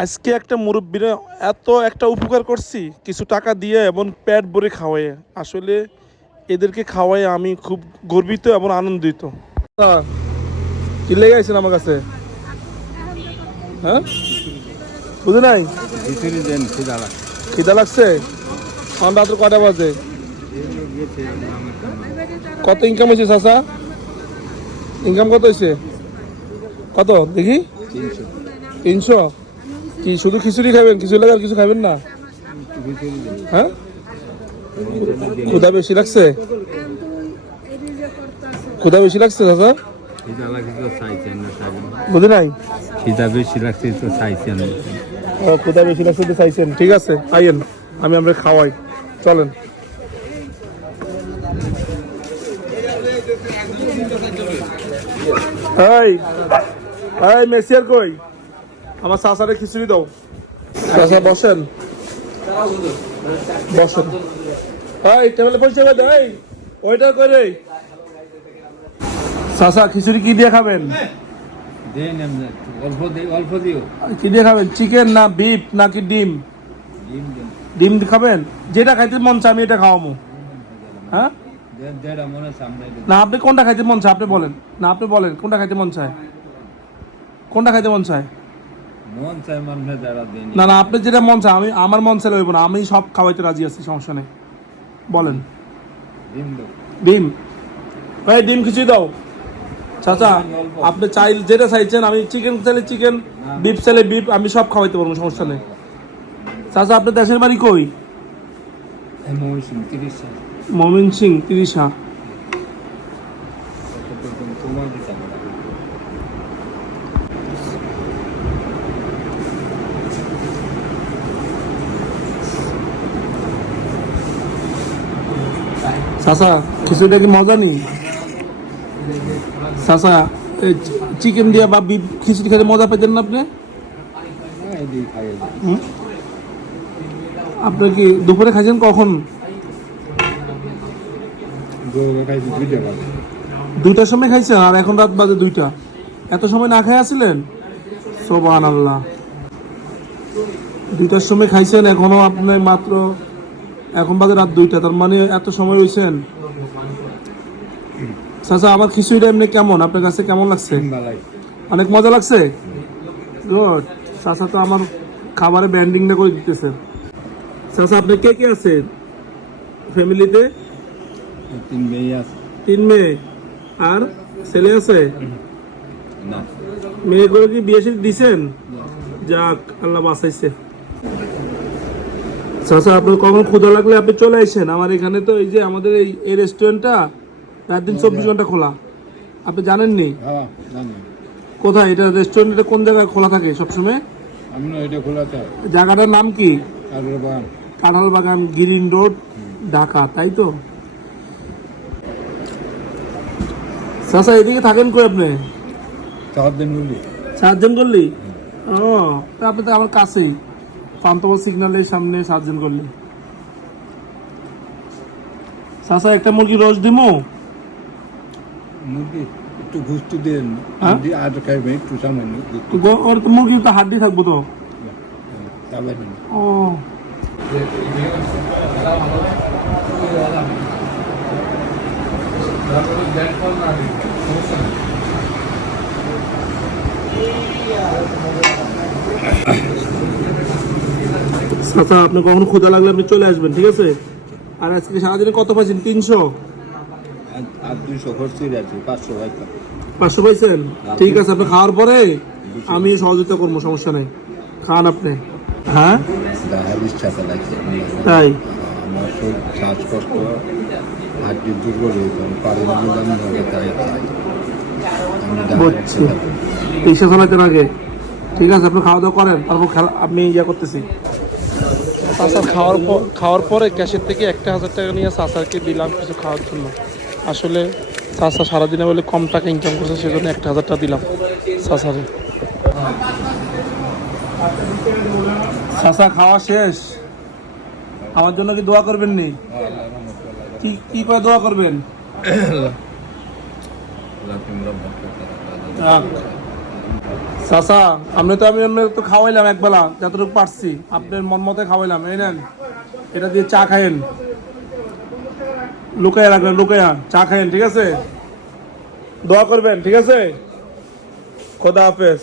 আজকে একটা মুরব্বিরা এত একটা উপকার করছি কিছু টাকা দিয়ে এবং পেট ভরে খাওয়াই। আসলে এদেরকে খাওয়াই আমি খুব গর্বিত এবং আনন্দিত। কি লেগে আছেন আমার কাছে? হ্যাঁ, বুঝে নাই? খিদা লাগছে? এখন রাত্র কটা বাজে? কত ইনকাম হয়েছে চাচা? ইনকাম কত হয়েছে? কত দেখি? 300। কি শুধু খিচুড়ি খাবেন? কিছু লাগার কিছু খাবেন না? হ্যাঁ, ক্ষুধা বেশি লাগছে? ক্ষুধা বেশি লাগছে চাচা? বুঝি নাই? খিদা বেশি লাগছে তো চাইছেন। ক্ষুধা বেশি লাগছে তো চাইছেন, ঠিক আছে আইয়েন, আমি আমরা খাওয়াই, চলেন। এই এই মেসিয়ার কই? আমার চাচারে খিচুড়ি দাও। চাচা বসেন, বসেন। এই টেবিলে পরিষ্কার দাও। এই ওইটার কই রে? চাচা খিচুড়ি কি দিয়ে খাবেন? অল্প দিও। কি দিয়ে খাবেন? চিকেন না বিফ নাকি ডিম? ডিম খাবেন? যেটা খাইতে মন চায় আমি এটা খাওয়াবো। হ্যাঁ না, আপনি কোনটা খাইতে মন চায় আপনি বলেন না, আপনি বলেন কোনটা খাইতে মন চায়, কোনটা খাইতে মন চায়? না না, আপনি যেটা মন চায়, আমি আমার মন চাইলে হইব না, আমি সব খাওয়াইতে রাজি আছি, সমস্যা নেই, বলেন। ডিম? ভাই ডিম খিচুড়ি দাও। চাচা আপনি চাই যেটা চাইছেন, আমি চিকেন চাইলে চিকেন, বিফ চাইলে বিফ, আমি সব খাওয়াইতে পারবো, সমস্যা নেই। চাচা আপনার দেশের বাড়ি কই? ময়মনসিং, তিরিশা। চাচা খিচুড়িটা কি মজা নেই? চাচা চিকেন দিয়া বা বিফ খিচুড়ি খেতে মজা পেতেন না আপনি? আপনি কি দুপুরে খাইছেন কখন? 2টার সময় খাইছেন, আর এখন রাত বাজে 2টা। এত সময় না খাই আসছিলেন? সুবহানাল্লাহ। 2টার সময় খাইছেন, এখনো আপনি মাত্র, এখন বাজে রাত 2টা, তার মানে এত সময় হয়েছেন। চাচা আমার খিচুড়িটা এমনি কেমন, আপনার কাছে কেমন লাগছে? অনেক মজা লাগছে। গুড। চাচা তো আমার খাবারে ব্যান্ডিংটা করে দিতেছে। চাচা আপনি কে কে আছেন ফ্যামিলিতে? 3 মেয়ে আছে। 3 মেয়ে? আর ছেলে আছে? মেয়ে করে কি বিয়ে শাদী দিছেন? যাক, আল্লাহ বাঁচাইছে। চাচা আপনার কখন ক্ষুধা লাগলে আপনি চলে আসেন আমার এখানে, তো এই যে আমাদের এই রেস্টুরেন্টটা রাত দিন 24 ঘন্টা খোলা, আপনি জানেননি? কোথায় এটা রেস্টুরেন্টটা, কোন জায়গায় খোলা থাকে সবসময়? জায়গাটার নাম কি? কাঁঠাল বাগান, গ্রিন রোড, ঢাকা, তাই তো? চাচা এদিকে থাকেন কই আপনি? 4 করলি? ও, আপনি তো আমার কাছেই, পান্তবা সিগন্যালের সামনে 7 করলি। চাচা একটা মুরগি রোজ দিমো? মুরগি একটু গুস্ত দেন, আর খাইবে একটু সামান্য। ওর তো মুরগি তো হাড্ডি থাকবো তো। ও চাচা আপনি কখনো ক্ষুধা লাগলে আপনি চলে আসবেন, ঠিক আছে? আর আজকে সারাদিনে কত পাইছেন? 300? আর 200 খরচই আছে, 500 পাইতাম। 500 পাইছেন? ঠিক আছে, আপনি খাওয়ার পরে আমি সহযোগিতা করবো, সমস্যা নেই, খান আপনি। হ্যাঁ তাই? আমার সব শ্বাসকষ্ট, হাড্ডি দুর্বল হইতাম, পারি না তাই বুঝছি, রিক্সা চালাতেন আগে। ঠিক আছে, আপনি খাওয়া দাওয়া করেন, তারপর আমি ইয়ে করতেছি। চাচার খাওয়ার পরে ক্যাশের থেকে 1000 টাকা নিয়ে চাচারকে দিলাম কিছু খাওয়ার জন্য। আসলে চাচা সারাদিনে বলে কম টাকা ইনকাম করছে, সেজন্য 1000 টাকা দিলাম চাচারে। চাচা খাওয়া শেষ, আমার জন্য কি দোয়া করবেন? নি কি করে দোয়া করবেন? চাচা আপনি তো আমি তো খাওয়াইলাম একবেলা যতটুকু পারছি আপনার মন মতে খাওয়াইলাম, এই নেন এটা দিয়ে চা খাইয়েন, লুকাইয়া রাখবেন, লুকাইয়া চা খাইয়েন, ঠিক আছে? দোয়া করবেন, ঠিক আছে? খোদা হাফেজ।